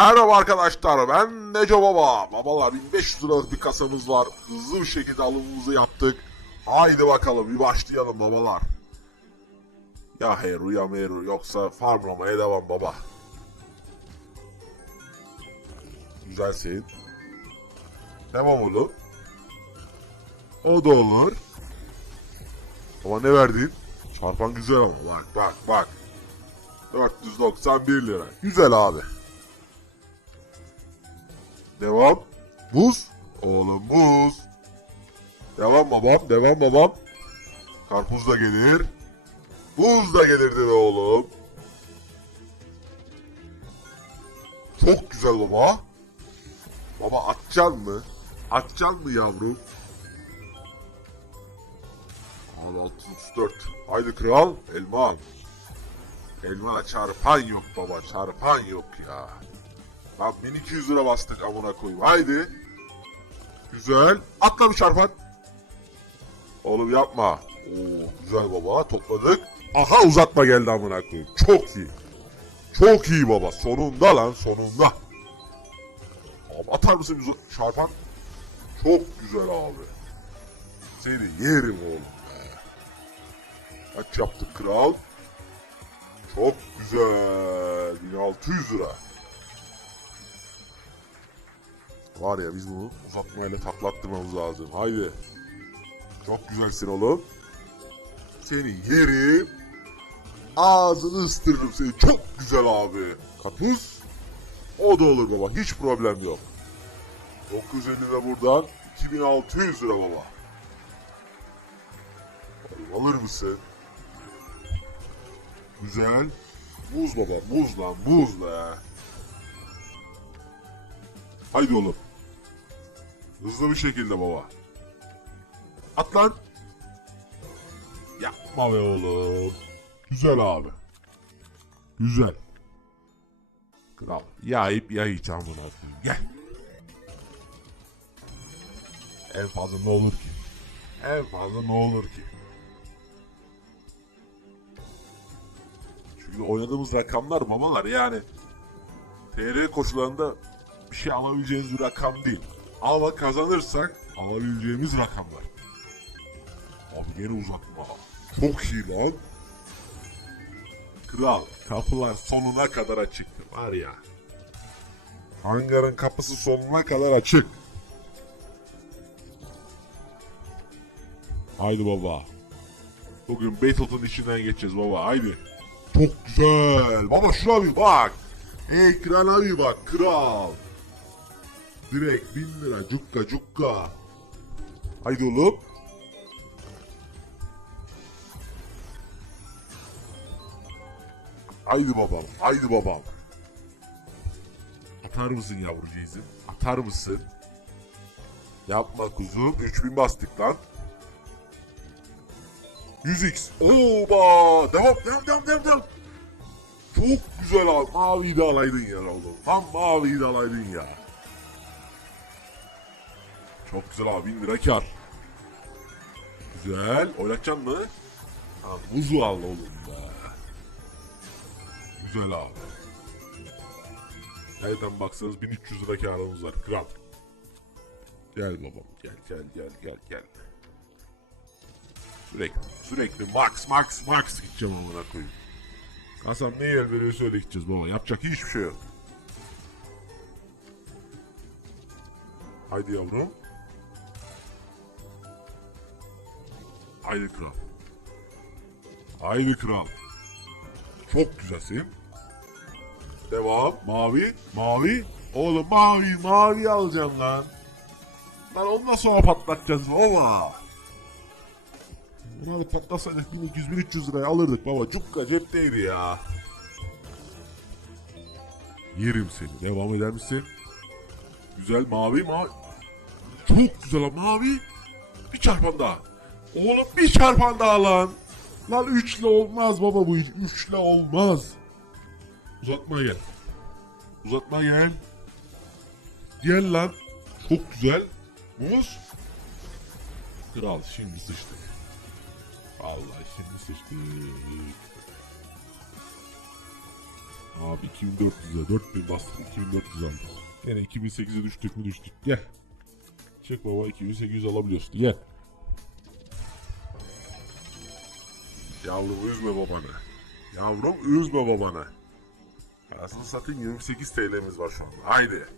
Merhaba arkadaşlar ben Neco Baba. Babalar 1500 liralık bir kasamız var. Hızlı bir şekilde alımımızı yaptık. Haydi bakalım bir başlayalım babalar. Ya Heru ya Meru yoksa farmlamaya devam baba. Güzelsin. Devam oğlum. O da olur. Ama ne verdin? Çarpan güzel ama bak bak bak. 491 lira. Güzel abi. Devam. Buz. Oğlum buz. Devam babam. Devam babam. Karpuz da gelir. Buz da gelir dedi oğlum. Çok güzel baba. Baba atacaksın mı? Atacaksın mı yavrum? Al 634. Haydi kral. Elma al. Elma çarpan yok baba. Çarpan yok ya. Lan 1200 lira bastık amına koyayım. Haydi. Güzel. Atla bir çarpan. Oğlum yapma. Oo, güzel baba. Topladık. Aha uzatma geldi amına koyayım. Çok iyi. Çok iyi baba. Sonunda lan sonunda. Abi atar mısın uzat- çarpan? Çok güzel abi. Seni yerim oğlum. Kaç yaptık kral? Çok güzel. 1600 lira. Var ya biz bunu uzatmayla taklattırmamız lazım. Haydi. Çok güzelsin oğlum. Seni yerim. Ağzını ıstırırım seni. Çok güzel abi. Kapuz. O da olur baba. Hiç problem yok. 950 de buradan. 2600 lira baba. Alır mısın? Güzel. Buz baba. Buz lan. Buz la. Haydi oğlum. Hızlı bir şekilde baba. At lan. Yapma be oğlum. Güzel abi. Güzel. Kral. Yayıp yayıp amına koyayım. Gel. En fazla ne olur ki? En fazla ne olur ki? Çünkü oynadığımız rakamlar babalar yani. TR koşullarında bir şey alabileceğiniz bir rakam değil. Ama kazanırsak alabileceğimiz rakamlar. Abi gene uzatma. Çok iyi lan. Kral kapılar sonuna kadar açık. Var ya. Hangarın kapısı sonuna kadar açık. Haydi baba. Bugün Battletoad'un içinden geçeceğiz baba. Haydi. Çok güzel. Baba şuna bir bak. Ekrana bir bak kral. Direkt bin lira cukka cukka. Haydi oğlum. Haydi babam, haydi babam. Atar mısın yavrucağızım? Atar mısın? Yapma kuzum. 3000 bastık lan. 100x. Oba! Devam, devam, devam, devam, devam. Çok güzel abi. Maviyi de alaydın ya oğlum. Tam maviyi de alaydın ya. Çok güzel abi. 1000 lira kar. Güzel. Oynatacaksın mı? Ha, buzu al oğlum be. Güzel abi. Nereden baksanız 1300 lira karımız var. Kral. Gel babam. Gel gel gel gel gel. Sürekli sürekli max max max gideceğim amına koyayım. Kasam ne yer veriyorsa öyle gideceğiz baba. Yapacak hiçbir şey yok. Haydi yavrum. Haydi kral. Haydi kral. Çok güzelsin. Devam. Mavi. Mavi. Oğlum mavi. Mavi alacağım lan. Lan ondan sonra patlatacağız baba. Bunu patlasaydık 1200-1300 liraya alırdık baba. Cukka cepteydi ya. Yerim seni. Devam eder misin? Güzel mavi mavi. Çok güzel mavi. Bir çarpan daha. Oğlum bir çarpan daha lan. Lan üçle olmaz baba bu iş. Üçle olmaz. Uzatma gel. Uzatma gel. Gel lan. Çok güzel. Muz. Kral şimdi sıçtık. Vallahi şimdi sıçtık. Abi 2400'e 4000 bastık 2400 aldık. Yine 2008'e düştük mü düştük. Gel. Çek baba 2800 alabiliyorsun. Gel. Yavrum üzme babanı. Yavrum üzme babanı. Parasını satayım 28 TL'miz var şu anda. Haydi.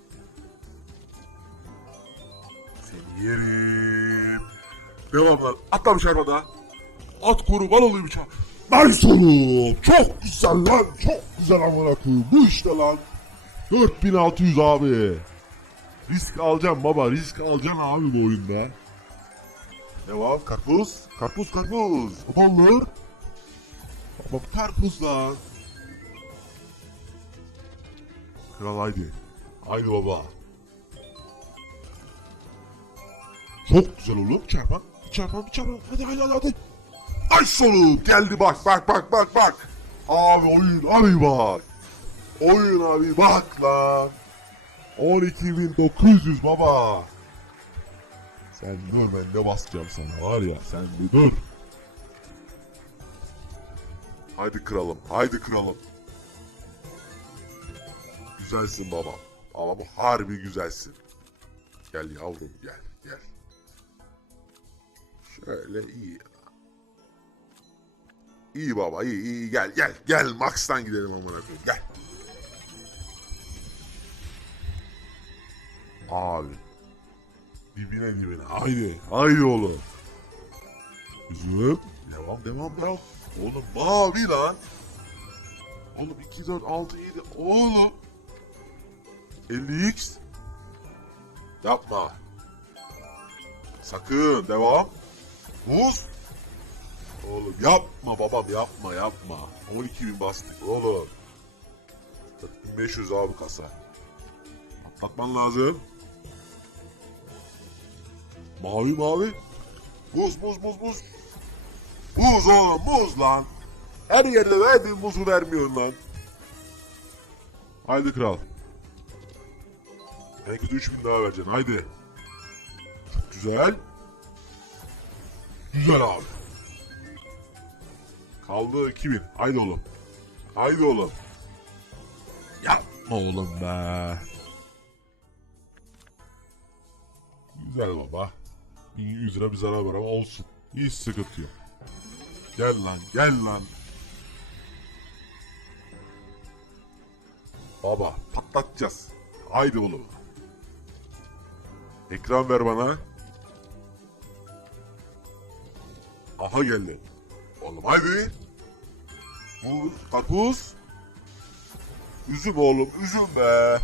Seni yerim. Devam lan. Atla bir çarpada. At kurban olayım çarp. Nice oğlum. Çok güzel lan. Çok güzel amına. Bu işte lan. 4600 abi. Risk alacağım baba. Risk alacaksın abi bu oyunda. Devam. Karpuz. Karpuz karpuz. Hoparlör. Baba karpuz lan. Kral haydi. Haydi baba. Çok güzel oğlum. Çarpan. Çarpan çarpan. Hadi hadi. hadi. Ay sonu. Geldi bak bak bak bak bak. Abi oyun abi bak. Oyun abi bak lan. 12.900 baba. Sen dur ben ne basacağım sana var ya sen bir dur. Haydi kralım haydi kralım. Güzelsin baba. Ama bu harbi güzelsin. Gel yavrum gel gel. Şöyle iyi. İyi baba iyi iyi gel gel gel Max'tan gidelim amına koyayım gel. Abi. Dibine dibine haydi haydi oğlum. Üzüm. Devam devam devam. Oğlum mavi lan. Oğlum 2 4 6 7 oğlum. 50x. Yapma. Sakın devam. Buz. Oğlum yapma babam yapma yapma. 12 bin bastık oğlum. 4500 abi kasa. Atlatman lazım. Mavi mavi. Buz buz buz buz. Buz oğlum buz lan. Her yerde verdiğin buzu vermiyorsun lan. Haydi kral. En kötü 3000 daha vereceksin haydi. Çok güzel. Güzel abi. Kaldı 2000. Haydi oğlum. Haydi oğlum. Yapma oğlum be. Güzel baba. 1100 lira bir zarar var ama olsun. Hiç sıkıntı yok. Gel lan gel lan. Baba patlatacağız. Haydi oğlum. Ekran ver bana. Aha geldi. Oğlum haydi. Muz, karpuz. Üzüm oğlum, üzüm be.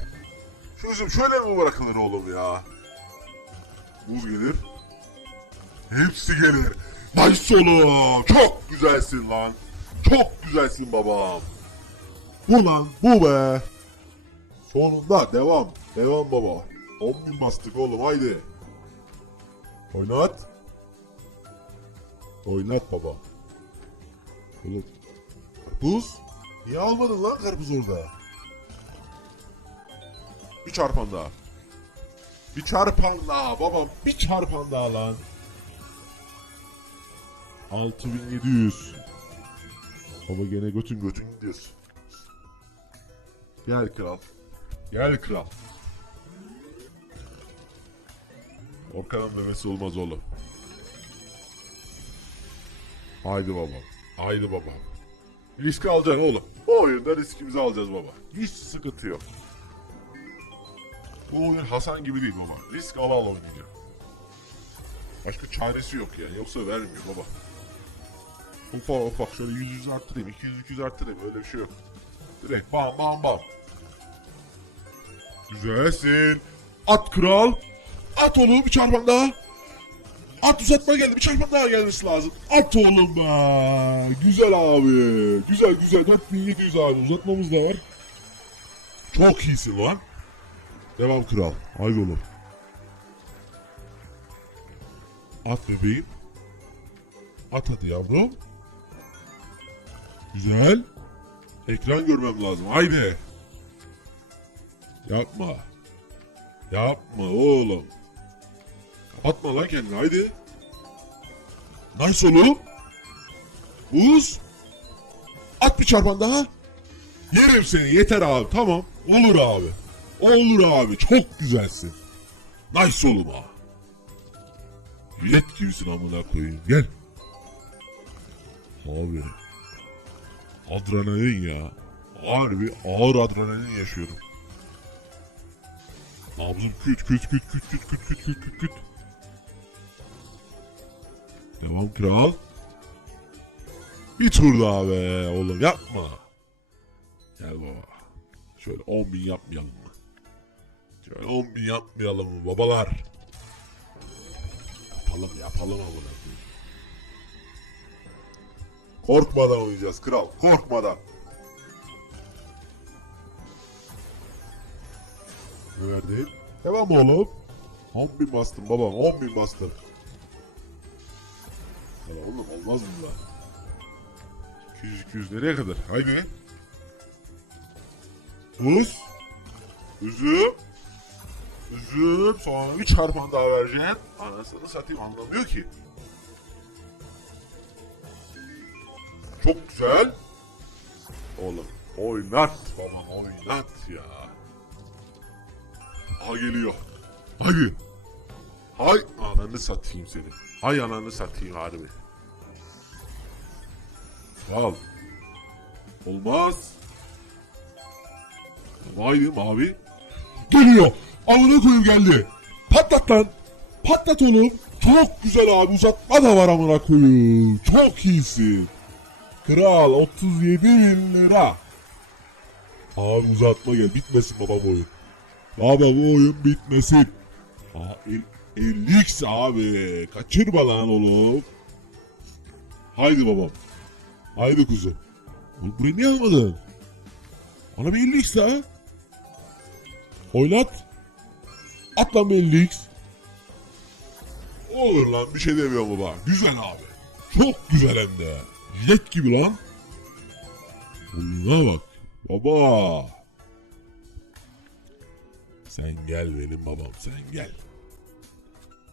Şu üzüm şöyle mi bırakılır oğlum ya? Muz gelir. Hepsi gelir. Nice oğlum. Çok güzelsin lan. Çok güzelsin babam. Bu lan, bu be. Sonunda devam. Devam baba. 10 bin bastık oğlum haydi. Oynat. Oynat baba. Oğlum. Karpuz. Niye almadın lan karpuz orada? Bir çarpan daha. Bir çarpan daha babam. Bir çarpan daha lan. 6700. Baba gene götün götün gidiyorsun. Gel kral. Gel kral. Orkan'ın memesi olmaz oğlum. Haydi baba. Haydi baba. Risk alacaksın oğlum. Bu oyunda riskimizi alacağız baba. Hiç sıkıntı yok. Bu oyun Hasan gibi değil baba. Risk ala ala. Başka çaresi yok yani. Yoksa vermiyor baba. Ufak ufak şöyle 100 100 arttırayım. 200 200 arttırayım. Öyle bir şey yok. Direkt bam bam bam. Güzelsin. At kral. At oğlum bir çarpan daha. At uzatma geldi. Bir çarpan daha gelmesi lazım. At oğlum be. Güzel abi. Güzel güzel. 4700 abi. Uzatmamız da var. Çok iyisin lan. Devam kral. Haydi oğlum. At bebeğim. At hadi yavrum. Güzel. Ekran görmem lazım. Haydi. Yapma. Yapma oğlum. Kapatma lan kendini haydi. Nice oğlum. Buz. At bir çarpan daha. Yerim seni yeter abi tamam. Olur abi. Olur abi çok güzelsin. Nice oğlum ha. Millet gibisin amına koyayım gel. Abi. Adrenalin ya. Harbi ağır adrenalin yaşıyorum. Nabzım küt küt küt küt küt küt küt küt küt küt. Devam kral. Bir tur daha be oğlum yapma. Gel baba. Şöyle 10 bin yapmayalım mı? Şöyle 10 bin yapmayalım mı babalar? Yapalım yapalım koyayım. Korkmadan oynayacağız kral. Korkmadan. Ne? Devam oğlum. 10 bin bastım babam 10 bin bastım. Ya oğlum olmaz mı lan? 200 200 nereye kadar? Haydi. Buz. Üzüm. Üzüm. Sonra bir çarpan daha vereceksin. Anasını satayım anlamıyor ki. Güzel. Oğlum oynat babam oynat ya. Ha geliyor. Hadi. Hay ananı satayım seni. Hay ananı satayım harbi. Al. Olmaz. Haydi mavi. Geliyor. Amına koyayım geldi. Patlat lan. Patlat oğlum. Çok güzel abi uzatma da var amına koyayım. Çok iyisin. Kral 37 bin lira. Abi uzatma gel bitmesin baba bu oyun. Baba bu oyun bitmesin. Aa, el, 50x abi. Kaçırma lan oğlum. Haydi babam. Haydi kuzum. Oğlum burayı niye almadın? Bana bir 50x daha. Oynat. At lan bir 50x. Olur lan bir şey demiyorum baba. Güzel abi. Çok güzel hem de. Jet gibi lan. Buna bak. Baba. Sen gel benim babam sen gel.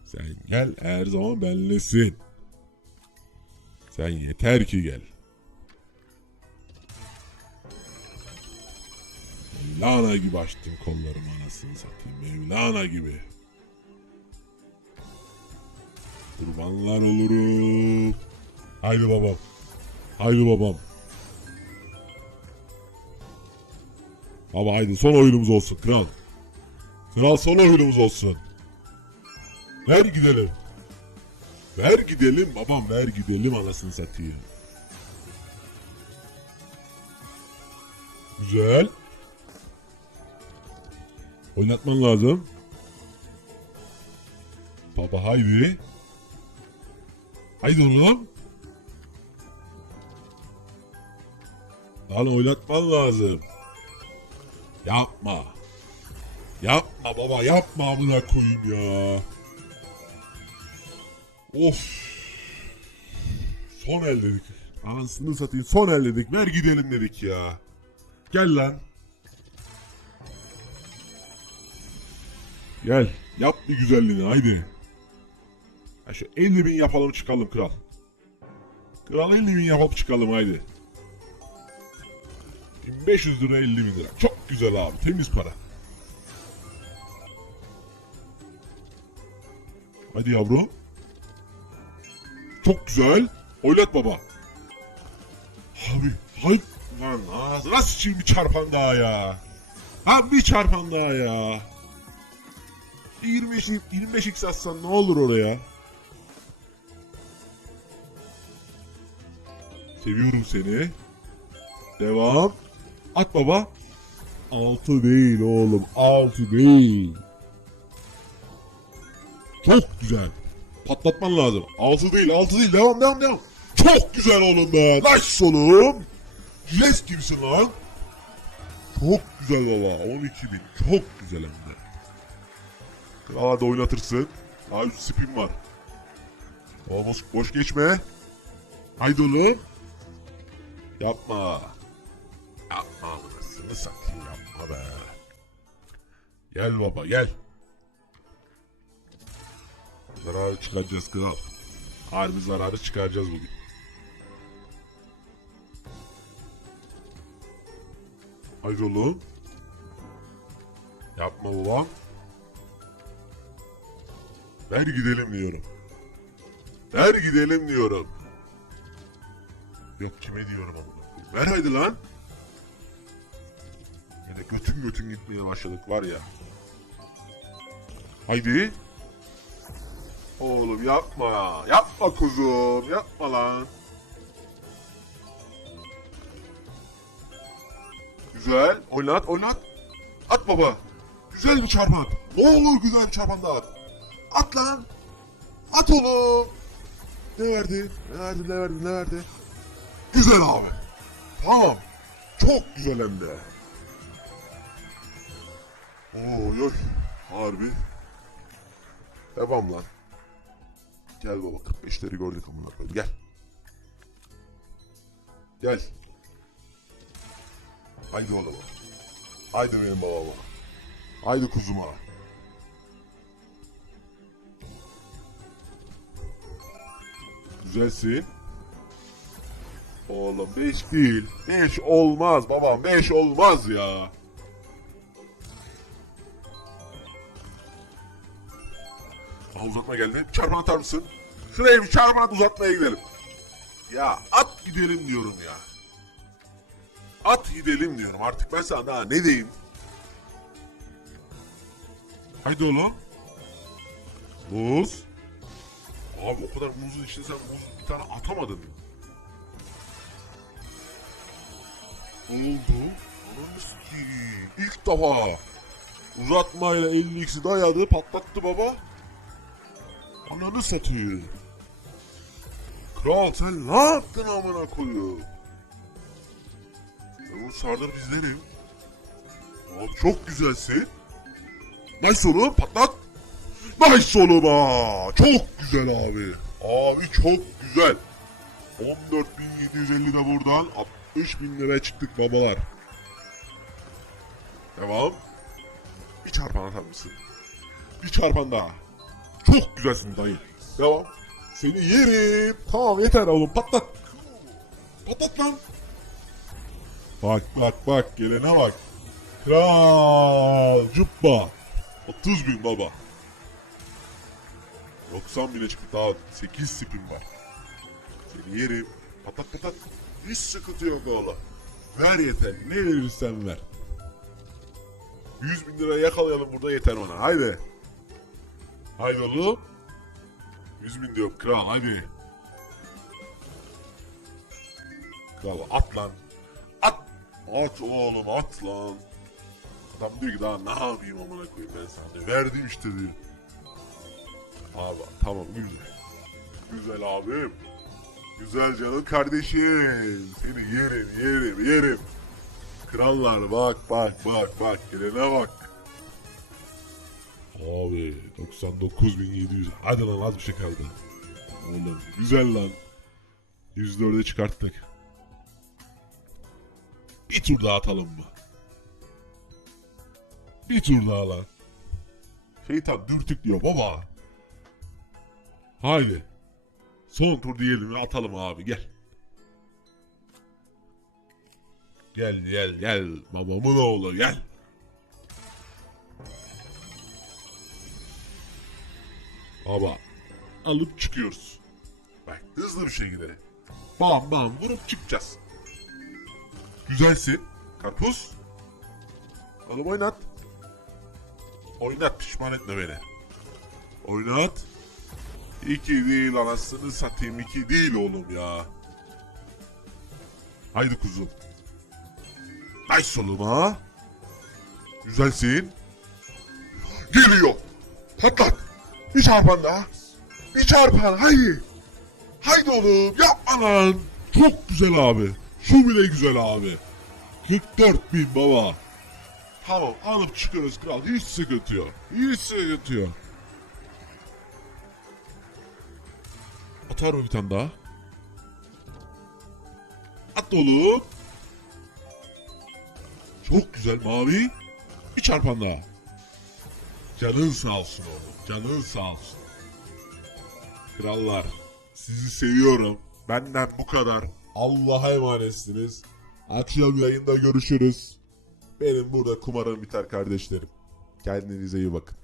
Sen gel her zaman benlesin. Sen yeter ki gel. Mevlana gibi açtım kollarımı anasını satayım. Mevlana gibi. Kurbanlar olurum. Haydi babam. Haydi babam. Baba haydi son oyunumuz olsun kral. Kral son oyunumuz olsun. Ver gidelim. Ver gidelim babam ver gidelim anasını satayım. Güzel. Oynatman lazım. Baba haydi. Haydi oğlum. Lan oynatman lazım. Yapma. Yapma baba yapma amına koyayım ya. Of. Son el dedik. Anasını satayım son el dedik. Ver gidelim dedik ya. Gel lan. Gel. Yap bir güzelliğini haydi. Ha şu 50 bin yapalım çıkalım kral. Kral 50 bin yapıp çıkalım haydi. 1500 lira 50 bin lira. Çok güzel abi. Temiz para. Hadi yavrum. Çok güzel. Oynat baba. Abi. Hay. Lan ağzına sıçayım bir çarpan daha ya. Ha bir çarpan daha ya. 25 25 x atsan ne olur oraya? Seviyorum seni. Devam. At baba. Altı değil oğlum. Altı değil. Çok güzel. Patlatman lazım. Altı değil, altı değil. Devam, devam, devam. Çok güzel oğlum be. Nice oğlum. Yes gibisin lan. Çok güzel baba. 12 bin. Çok güzel hem de. Krala da oynatırsın. Daha üst spin var. Ama boş, geçme. Haydi oğlum. Yapma burasını satayım yapma be. Gel baba gel. Zararı çıkaracağız kral. Harbi zararı çıkaracağız bugün. Oğlum. Yapma babam. Ver gidelim diyorum. Ver gidelim diyorum. Yok kime diyorum koyayım. Ver haydi lan. Götün götün gitmeye başladık var ya. Haydi. Oğlum yapma. Yapma kuzum. Yapma lan. Güzel. Oynat oynat. At baba. Güzel bir çarpan at. Ne olur güzel bir çarpan da at. At lan. At oğlum. Ne verdi? Ne verdi? Ne verdi? Ne verdi? Güzel abi. Tamam. Çok güzel hem de. Oy oy. Harbi. Devam lan. Gel baba 45'leri gördük amına. Gel. Gel. Haydi oğlum. Haydi benim babama. Haydi kuzuma. Güzelsin. Oğlum 5 değil. 5 olmaz babam 5 olmaz ya. Aha uzatma geldi. Çarpan atar mısın? Şuraya bir çarpan at uzatmaya gidelim. Ya at gidelim diyorum ya. At gidelim diyorum. Artık ben sana daha ne diyeyim? Haydi oğlum. Muz. Abi o kadar muzun içinde sen muz bir tane atamadın. Ne oldu? Ananı sikeyim. İlk defa uzatmayla 50x'i dayadı patlattı baba. Ananı satıyor. Kral sen ne yaptın amına koyuyor? Ben bu sardır bizlerim. Abi çok güzelsin. Nice oğlum patlat. Nice oğlum ha. Çok güzel abi. Abi çok güzel. 14.750 de buradan 60.000 liraya çıktık babalar. Devam. Bir çarpan atar mısın? Bir çarpan daha. Çok güzelsin dayı. Devam. Seni yerim. Tamam yeter oğlum patlat. Patlat lan. Bak bak bak gelene bak. Kral cuppa. 30 bin baba. 90 bine çıktı daha 8 spin var. Seni yerim. Patlat patlat. Hiç sıkıntı yok oğlum. Ver yeter. Ne verirsen ver. 100 bin lira yakalayalım burada yeter bana. Haydi. Haydi oğlum. 100 bin diyorum kral hadi. Kral at lan. At. At oğlum at lan. Adam diyor ki daha ne yapayım amına koyayım ben sana. Verdim işte diyor. Abi tamam güzel. Güzel abim. Güzel canım kardeşim. Seni yerim yerim yerim. Krallar bak bak bak bak gelene bak. Abi 99.700 hadi lan az bir şey kaldı. Oğlum güzel lan. 104'e çıkarttık. Bir tur daha atalım mı? Bir tur daha lan. Şeytan dürtük diyor baba. Haydi. Son tur diyelim atalım abi gel. Gel gel gel babamın oğlu gel. Baba alıp çıkıyoruz. Bak hızlı bir şekilde. Bam bam vurup çıkacağız. Güzelsin. Karpuz. Oğlum oynat. Oynat pişman etme beni. Oynat. İki değil anasını satayım iki değil oğlum ya. Haydi kuzum. Nice oğlum ha. Güzelsin. Geliyor. Patlat. Bir çarpan daha. Bir çarpan haydi. Haydi oğlum yapma lan. Çok güzel abi. Şu bile güzel abi. 44 bin baba. Tamam alıp çıkıyoruz kral. Hiç sıkıntı yok. Hiç sıkıntı yok. Atar mı bir tane daha? At oğlum. Çok güzel mavi. Bir çarpan daha. Canın sağ olsun oğlum. Canın sağ olsun. Krallar. Sizi seviyorum. Benden bu kadar. Allah'a emanetsiniz. Akşam yayında görüşürüz. Benim burada kumarım biter kardeşlerim. Kendinize iyi bakın.